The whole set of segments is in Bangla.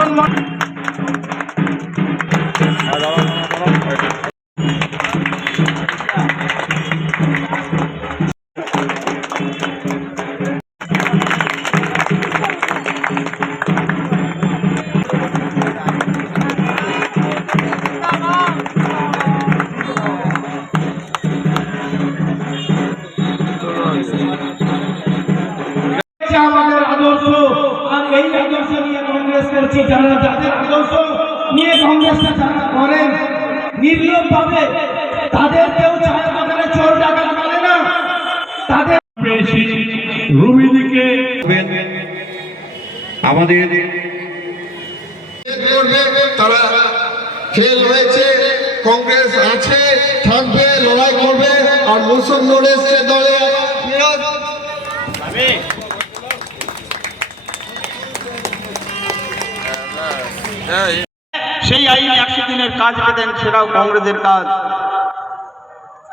রঞ্জন আমাদের আদর্শ আর এই আদর্শ নিয়ে কংগ্রেস করছি যারা যাদের আদর্শ নিয়ে কংগ্রেসটা যারা করেন। নির্লোভ ভাবে তাদেরকেও চায়ের বাগানে চোর ডাকা বলে না। তাদের পেয়েছি। আমাদের তারা ফেল হয়েছে কংগ্রেস আছে থাকবে লড়াই করবে আর মুসলমান দলে। সেই আইন একশো দিনের কাজ পেতেন, সেটাও কংগ্রেসের কাজ।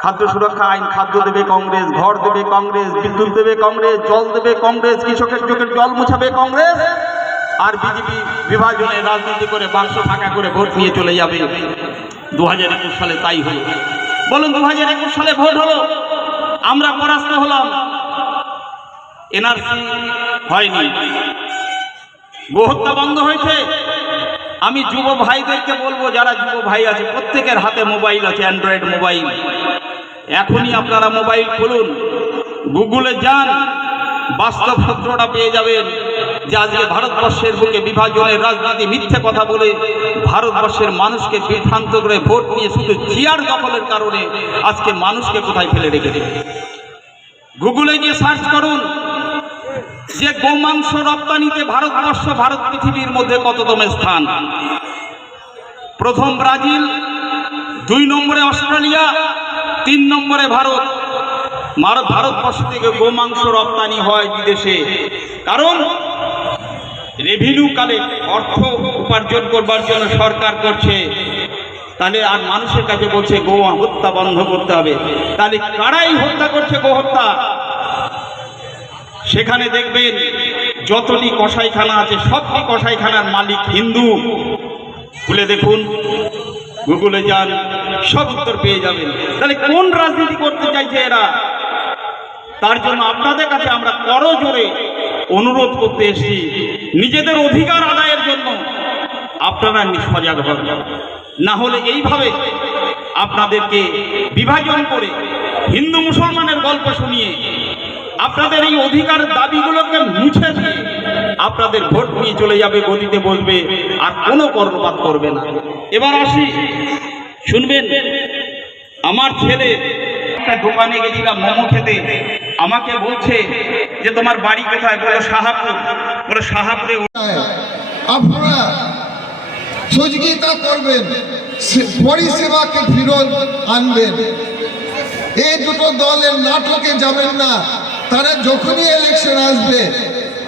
খাদ্য সুরক্ষা আইন, খাদ্য দেবে কংগ্রেস, ঘর দেবে কংগ্রেস, বিদ্যুৎ দেবে কংগ্রেস, জল দেবে কংগ্রেস, কৃষকের চোখের জল মুছাবে কংগ্রেস, আর বিজেপি বিভাজনের রাজনীতি করে বাক্স ফাঁকা করে ভোট নিয়ে চলে যাবে। দু হাজার একুশ সালে তাই হলো। বলুন দু হাজার একুশ সালে ভোট হলো? আমরা পরাস্ত হলাম। এনআরসি হয়নি। গোহত্যা বন্ধ হয়েছে। আমি যুব ভাইদেরকে বলব, যারা যুব ভাই আছে, প্রত্যেকের হাতে মোবাইল আছে, অ্যান্ড্রয়েড মোবাইল। এখনই আপনারা মোবাইল খুলুন। গুগলে যান, বাস্তব সূত্রটা পেয়ে যাবেন যে আজকে ভারতবর্ষের বুকে বিভাজনের রাজনীতি মিথ্যে কথা বলে ভারতবর্ষের মানুষকে বিভ্রান্ত করে ভোট নিয়ে শুধু চেয়ার দখলের কারণে আজকে মানুষকে কোথায় ফেলে রেখে দেবে গুগলে গিয়ে সার্চ করুন যে গোমাংস রপ্তানিতে ভারতবর্ষ, ভারত পৃথিবীর মধ্যে কততম স্থান? প্রথম ব্রাজিল, দুই নম্বরে অস্ট্রেলিয়া, তিন নম্বরে ভারত। ভারত ভারতবর্ষ থেকে গোমাংস রপ্তানি হয় বিদেশে। কারণ রেভিনিউ কালে অর্থ উপার্জন করবার জন্য সরকার করছে। তাহলে আর মানুষের কাছে বলছে, গো, হত্যা বন্ধ করতে হবে। তাহলে কারাই হত্যা করছে, গো, হত্যা। সেখানে দেখবেন যতটি কসাইখানা আছে, সবটি কসাইখানার মালিক হিন্দু। খুলে দেখুন, গুগলে যান, সব উত্তর পেয়ে যাবেন। তাহলে কোন রাজনীতি করতে চাইছে এরা? তার জন্য আপনাদের কাছে আমরা করো জোরে অনুরোধ করতে এসেছি। নিজেদের অধিকার আদায়ের জন্য আপনারা সজাগ হন। না হলে এইভাবে আপনাদেরকে বিভাজন করে হিন্দু মুসলমানের গল্প শুনিয়ে আপনাদের এই অধিকার দাবিগুলোকে মুছে দিয়ে আপনাদের ভোট নিয়ে চলে যাবে, গদিতে বসবে, আর কোনো কর্ণপাত করবে না। এবার আসি, শুনবেন, আমার ছেলে, একটা দোকানে গেছিলাম মোমো খেতে। আমাকে বলছে যে, তোমার বাড়ি কোথায়? বলো সাহাপুর বলো সাহাপুরে আপনারা সহযোগিতা করবেন পরিষেবাকে ফিরত আনবেন। এই দুটো দলের নাটকে যাবেন না। তারা যখনই ইলেকশন আসবে,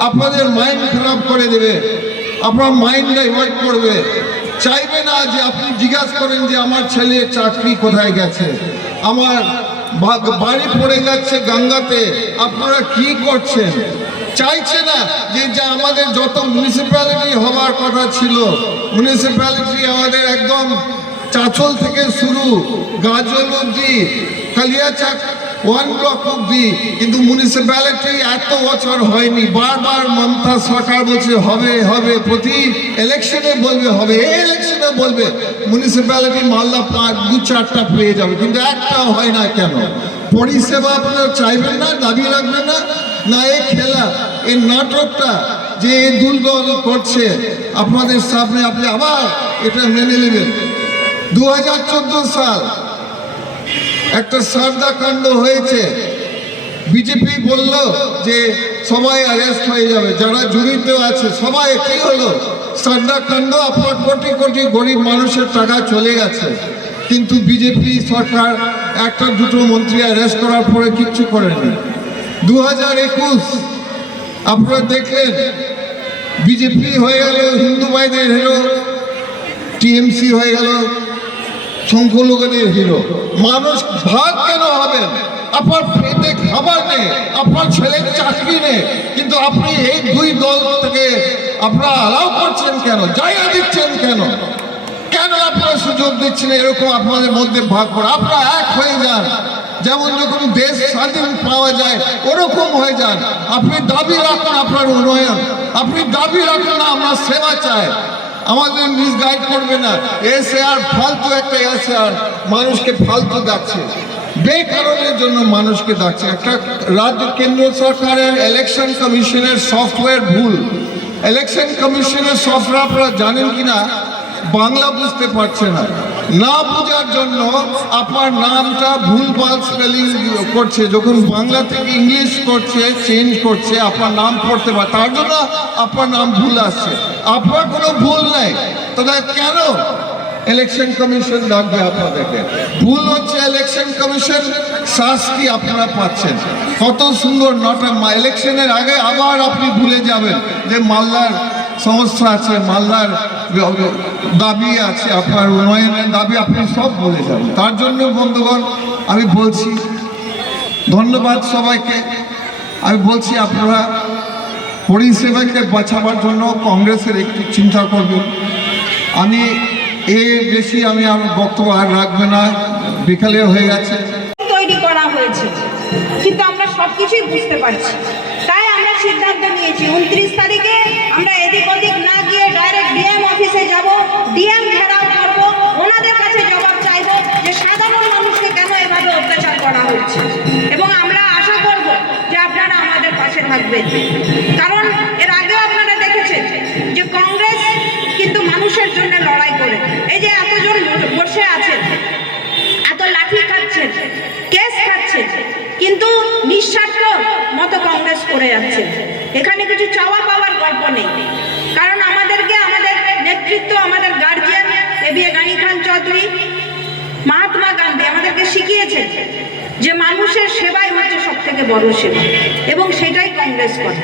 আপনাদের মাইন্ড খারাপ করে দেবে, আপনার মাইন্ড ডাইভার্ট করবে। চাইবে না যে আপনি জিজ্ঞাসা করেন যে আমার ছেলের চাকরি কোথায় গেছে? আমার বাড়ি পড়ে যাচ্ছে গঙ্গাতে, আপনারা কি করছেন? চাইছে না যে, যা আমাদের যত মিউনিসিপ্যালিটি হওয়ার কথা ছিল মিউনিসিপ্যালিটি আমাদের একদম চাচল থেকে শুরু, গাজল কালিয়াচাক ওয়ান ব্লক অব্দি কিন্তু মিউনিসিপ্যালিটি এত বছর হয়নি, বারবার মমতা সরকার বলছে, হবে হবে, প্রতি ইলেকশনে বলবে, হবে, এই ইলেকশনে বলবে মিউনিসিপ্যালিটি মালদা পাঁচ, দু চারটা পেয়ে যাবে, কিন্তু একটাও হয় না কেন? পরিষেবা আপনারা চাইবেন না, দাবি রাখবেন না না এই খেলা, এই নাটকটা যে এই দুর্বল করছে, আপনাদের সামনে আপনি আবার এটা মেনে নেবেন। দু হাজার চোদ্দ সাল একটা সারদা কাণ্ড হয়েছে। বিজেপি বলল যে সবাই অ্যারেস্ট হয়ে যাবে, যারা জড়িত আছে, সবাই কি হলো? সান্দাকাণ্ড আপনার কোটি কোটি গরিব মানুষের টাকা চলে গেছে। কিন্তু বিজেপি সরকার একটা দুটো মন্ত্রী অ্যারেস্ট করার পরে কিচ্ছু করেনি। দু হাজার একুশ, আপনারা দেখলেন, বিজেপি হয়ে গেল, হিন্দু ভাইদের হিরো টিএমসি হয়ে গেল সংখ্যালঘুদের হিরো। মানুষ ভাগ কেন হবেন আপনার পেটে খাবার নেই, আপনার ছেলের চাকরি নেই, কিন্তু আপনি এই দুই দল থেকে আপনারা অ্যালাউ করছেন কেন? জায়গা দিচ্ছেন কেন? কেন আপনারা সুযোগ দিচ্ছেন এরকম আপনাদের মধ্যে ভাগ করে? আপনারা এক হয়ে যান। যেমন যখন দেশ স্বাধীন পাওয়া যায়, ওরকম হয়ে যান। আপনি দাবি রাখুন আপনার উন্নয়ন। আপনি দাবি রাখুন না, আমরা সেবা চাই। আমাদের মিসগাইড করবে না। এসে আর ফালতু একটা এসে আর মানুষকে ফালতু ডাকছে। বেকারণের জন্য মানুষকে ডাকছে। একটা রাজ্য, কেন্দ্র সরকারের ইলেকশন কমিশনের সফটওয়্যার ভুল। ইলেকশন কমিশনের সফটওয়্যার আপনারা জানেন কি না বাংলা বুঝতে পারছে না। না বোঝার জন্য আপনার নামটা ভুলভাল স্পেলিং করছে। যখন বাংলা থেকে ইংলিশ করছে চেঞ্জ করছে, আপনার নাম পড়তে পারে। তার জন্য আপনার নাম ভুল আসছে। আপনার কোনো ভুল নেই। তাহলে কেন ইলেকশন কমিশন ডাকবে আপনাদেরকে? ভুল হচ্ছে ইলেকশন কমিশন শাস্তি আপনারা পাচ্ছেন। কত সুন্দর নটা ইলেকশনের আগে আবার আপনি ভুলে যাবেন যে মালদার সমস্যা আছে, মালদার দাবি আছে আপনার উন্নয়নের দাবি, আপনি সব বলে যাবেন। তার জন্য বন্ধুগণ, আমি বলছি, ধন্যবাদ সবাইকে। আমি বলছি, আপনারা পরিষেবাকে বাঁচাবার জন্য কংগ্রেসের একটু চিন্তা করবেন। আমি এ বেশি আমি আর বক্তব্য আর রাখবে না, বিকালে হয়ে গেছে। তৈরি করা হয়েছে, কিন্তু আমরা সব কিছুই বুঝতে পারছি। সিদ্ধান্ত নিয়েছি। উনত্রিশ তারিখে আমরা এদিক ওদিক না গিয়ে ডাইরেক্ট ডিএম অফিসে যাব। ডিএম ঘেরাও করব। ওনাদের কাছে জবাব চাইব যে সাধারণ মানুষকে কেন এভাবে অত্যাচার করা হচ্ছে? এবং আমরা আশা করব যে আপনারা আমাদের পাশে থাকবেন। কারণ এর আগেও আপনারা দেখেছেন যে কংগ্রেস কিন্তু মানুষের জন্য লড়াই করে। এই যে এতজন বসে আছেন, এত লাঠি খাচ্ছে কেস খাচ্ছে কিন্তু নিঃস্বার্থ মতো করে যাচ্ছে এখানে কিছু চাওয়া পাওয়ার গল্প নেই। কারণ আমাদেরকে আমাদের নেতৃত্ব, আমাদের guardian A B A Gani Khan Chowdhury, Mahatma Gandhi আমাদেরকে শিখিয়েছে যে মানুষের সেবাই হচ্ছে সব থেকে বড় সেবা এবং সেটাই কংগ্রেস করে।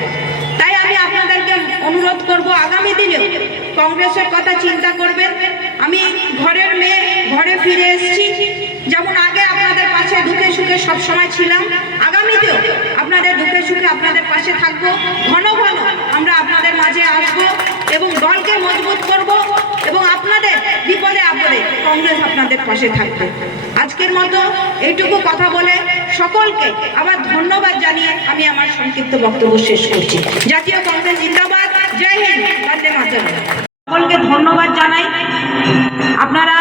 তাই আমি আপনাদেরকে অনুরোধ করব, আগামী দিনেও কংগ্রেসের কথা চিন্তা করবেন। আমি ঘরের মেয়ে ঘরে ফিরে এসেছি। যেমন আগে আপনাদের পাশে দুঃখে সুখে সবসময় ছিলাম আগামীতেও আপনাদের দুঃখে সুখে আপনাদের পাশে থাকব, ঘন ঘন আমরা আপনাদের মাঝে আসব এবং দলকে মজবুত করব এবং আপনাদের বিপদে আপদে কংগ্রেস আপনাদের পাশে থাকবে। আজকের মতো এইটুকু কথা বলে সকলকে আবার ধন্যবাদ জানিয়ে আমি আমার সংক্ষিপ্ত বক্তব্য শেষ করছি। জাতীয় কংগ্রেস জিন্দাবাদ, জয় হিন্দ, বন্দে মাতরম। সকলকে ধন্যবাদ জানাই। আপনারা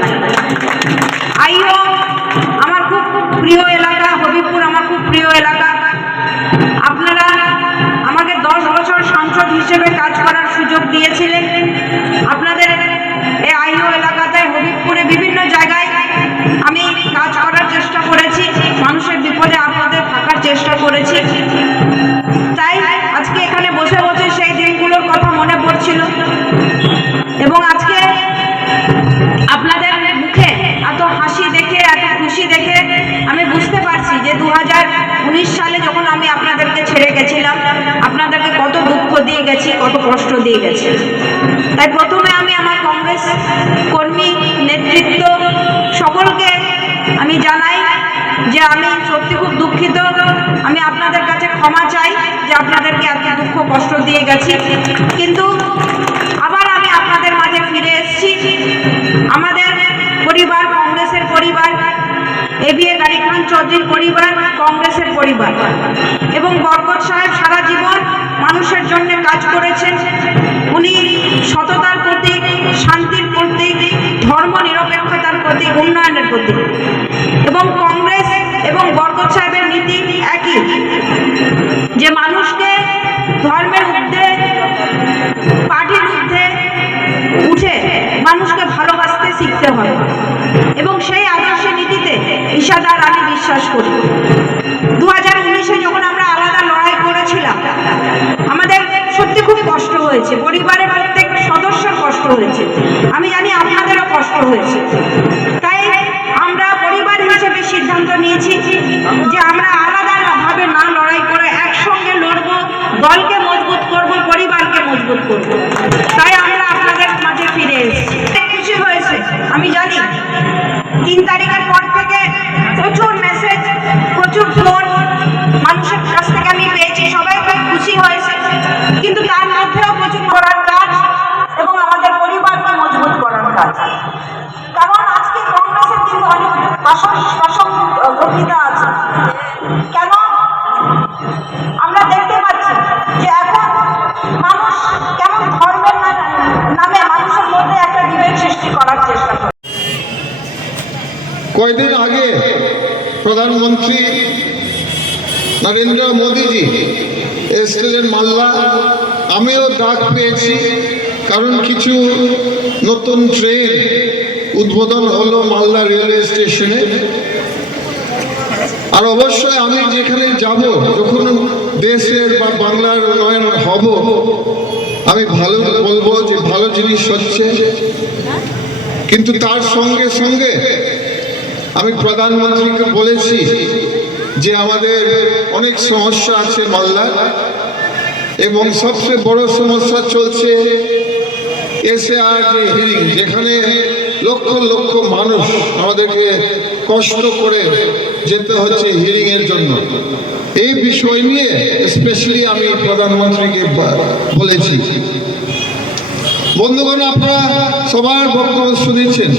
জানাই। গেছি কত কষ্ট দিয়ে গেছে। তাই প্রথমে আমি আমার কংগ্রেস কর্মী নেতৃত্ব সকলকে আমি জানাই যে আমি সত্যি খুব দুঃখিত। আমি আপনাদের কাছে ক্ষমা চাই যে আপনাদেরকে এত দুঃখ কষ্ট দিয়ে গেছি। কিন্তু আবার আমি আপনাদের মাঝে ফিরে এসেছি। আমাদের পরিবার, কংগ্রেসের পরিবার এবিএ গাড়ি খান চৌধুরীর পরিবার, কংগ্রেসের পরিবার। এবং বরকত সাহেব সারা জীবন মানুষের জন্য কাজ করেছেন। উনি সততার প্রতীক, শান্তির প্রতীক, ধর্ম নিরপেক্ষতার প্রতীক, উন্নয়নের প্রতীক। এবং কংগ্রেস এবং বরকত সাহেবের নীতি একই। যে মানুষকে ধর্মের ঊর্ধ্বে, পার্টির ঊর্ধ্বে উঠে মানুষকে ভালোবাসতে শিখতে হবে। এবং সেই আদর্শ নীতিতে ইশাদার আমি বিশ্বাস করি। দু হাজার হয়েছে, পরিবারের প্রত্যেক সদস্যর কষ্ট হয়েছে। আমি জানি আপনাদেরও কষ্ট হয়েছে। তাই আমরা পরিবার হিসেবে সিদ্ধান্ত নিয়েছি যে আমরা আলাদা ভাবে না লড়াই করে একসঙ্গে লড়বো, দলকে মজবুত করব, পরিবারকে মজবুত করব। তাই আমরা আপনাদের মাঝে ফিরে এসেছি। খুশি হয়েছে, আমি জানি। তিন তারিখের কেন? আমরা দেখতে পাচ্ছি যে এখন মানুষ কেমন ধর্মের নামে মানুষের মধ্যে একটা বিভেদ সৃষ্টি করার চেষ্টা করে। কয়দিন আগে প্রধানমন্ত্রী নরেন্দ্র মোদীজি এসেছিলেন মাল্লা আমিও ডাক পেয়েছি, কারণ কিছু নতুন ট্রেন উদ্বোধন হলো মালদা রেলওয়ে স্টেশনে। আর অবশ্যই আমি যেখানে যাব, যখন দেশের বা বাংলার উন্নয়ন হব, আমি ভালো বলব যে ভালো জিনিস হচ্ছে। কিন্তু তার সঙ্গে সঙ্গে আমি প্রধানমন্ত্রীকে বলেছি যে আমাদের অনেক সমস্যা আছে মালদার এবং সবচেয়ে বড় সমস্যা চলছে এসে আর যে হিরিং যেখানে লক্ষ লক্ষ মানুষ আমাদেরকে কষ্ট করে যেতে হচ্ছে হিরিং এর জন্য। এই বিষয় নিয়ে স্পেশালি আমি প্রধানমন্ত্রীকে বলেছি। বন্ধুগণ, আপনারা সবার বক্তব্য শুনেছেন।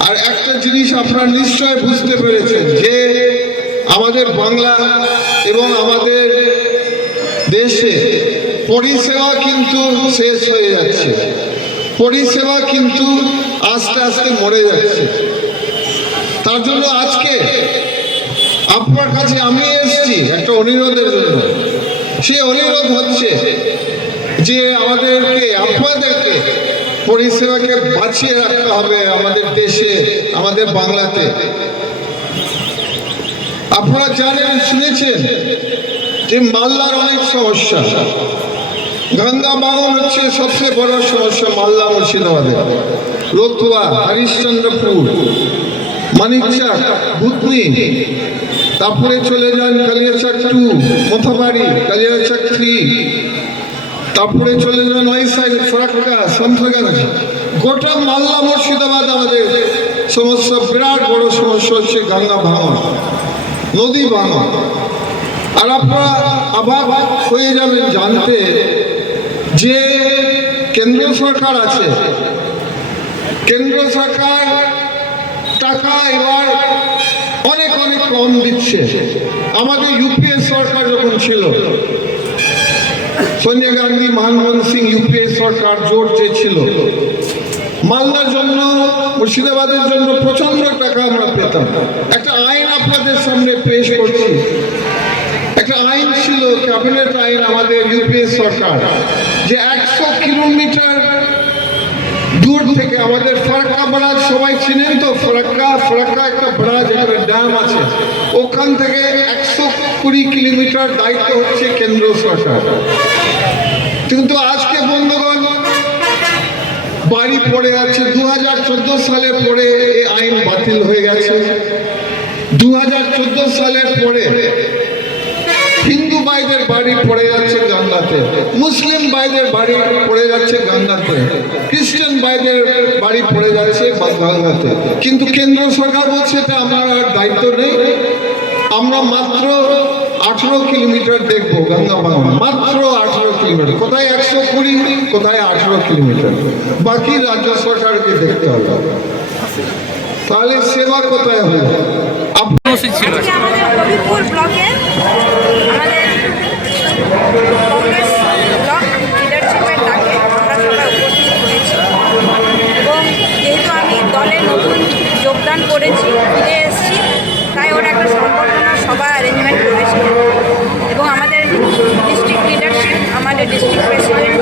আর একটা জিনিস আপনারা নিশ্চয় বুঝতে পেরেছেন যে আমাদের বাংলা এবং আমাদের দেশে পরিষেবা কিন্তু শেষ হয়ে যাচ্ছে। পরিষেবা কিন্তু আস্তে আস্তে মরে যাচ্ছে। তার জন্য আজকে আপনার কাছে আমি এসেছি একটা অনুরোধের জন্য। সে অনুরোধ হচ্ছে যে আমাদেরকে, আপনাদেরকে পরিষেবাকে বাঁচিয়ে রাখতে হবে আমাদের দেশে, আমাদের বাংলাতে। আপনারা জানেন, শুনেছেন যে মাল্লার অনেক সমস্যা। গঙ্গা বাগন হচ্ছে সবচেয়ে বড় সমস্যা মাল্লা মুর্শিদাবাদে। রতুয়া হরিশ্চন্দ্রপুর। মানিকচাক ভুতনি তারপরে চলে যান কালিয়াচাক টু মথাবাড়ি, কালিয়াচাক থ্রি তারপরে চলে যান ওই সাইড ফরাক্কা, সন্থগঞ্জ। গোটা মাল্লা মুর্শিদাবাদ আমাদের। সমস্যা বিরাট বড় সমস্যা হচ্ছে গঙ্গা ভাঙন, নদী ভাঙন। আর আপনারা আবার হয়ে যাবেন জানতে যে কেন্দ্র সরকার আছে। কেন্দ্র সরকার টাকা এবার অনেক অনেক কম দিচ্ছে। আমাদের ইউপিএ সরকার যখন ছিল, সোনিয়া গান্ধী, মনমোহন সিং ইউপিএ সরকার জোর যে ছিল, মালদার জন্য, মুর্শিদাবাদের জন্য প্রচণ্ড টাকা আমরা পেতাম। একটা আইন আপনাদের সামনে পেশ করছি। একটা আইন ছিল, ক্যাবিনেট আইন আমাদের ইউপিএ সরকার, যে একশো কিলোমিটার দূর থেকে আমাদের ফারাক্কা ব্রাজ সবাই চিনেন তো ফারাক্কা ফারাক্কা একটা ব্রাজ একটা ড্যাম আছে ওখান থেকে একশো কুড়ি কিলোমিটার দায়িত্ব হচ্ছে কেন্দ্র সরকার। কিন্তু আজকে বন্ধুগণ, বাড়ি পড়ে আছে দু সালে পরে এই আইন বাতিল হয়ে গেছে। দু হাজার চোদ্দ সালের পরে হিন্দু ভাইদের বাড়ি পড়ে যাচ্ছে গঙ্গাতে, মুসলিম ভাইদের বাড়ি পড়ে যাচ্ছে গঙ্গাতে, খ্রিস্টান ভাইদের বাড়ি পড়ে যাচ্ছে গঙ্গাতে। কিন্তু কেন্দ্র সরকার বলছে এটা আমার আর দায়িত্ব নেই। আমরা মাত্র আঠেরো কিলোমিটার দেখব গঙ্গা বাংলা মাত্র আঠেরো কিলোমিটার। কোথায় একশো কুড়ি, কোথায় আঠেরো কিলোমিটার। বাকি রাজ্য সরকারকে দেখতে হবে। তাহলে সেবা কোথায় হবে? আপ- আজকে আমাদের হবিপুর ব্লকে আমাদের কংগ্রেস ব্লক লিডারশিপের ডাকে আমরা সবাই উপস্থিত হয়েছি এবং যেহেতু আমি দলে নতুন যোগদান করেছি ফিরে এসেছি তাই ওরা একটা সম্বর্ধনা সভা অ্যারেঞ্জমেন্ট করেছিল এবং আমাদের ডিস্ট্রিক্ট লিডারশিপ আমাদের ডিস্ট্রিক্ট প্রেসিডেন্ট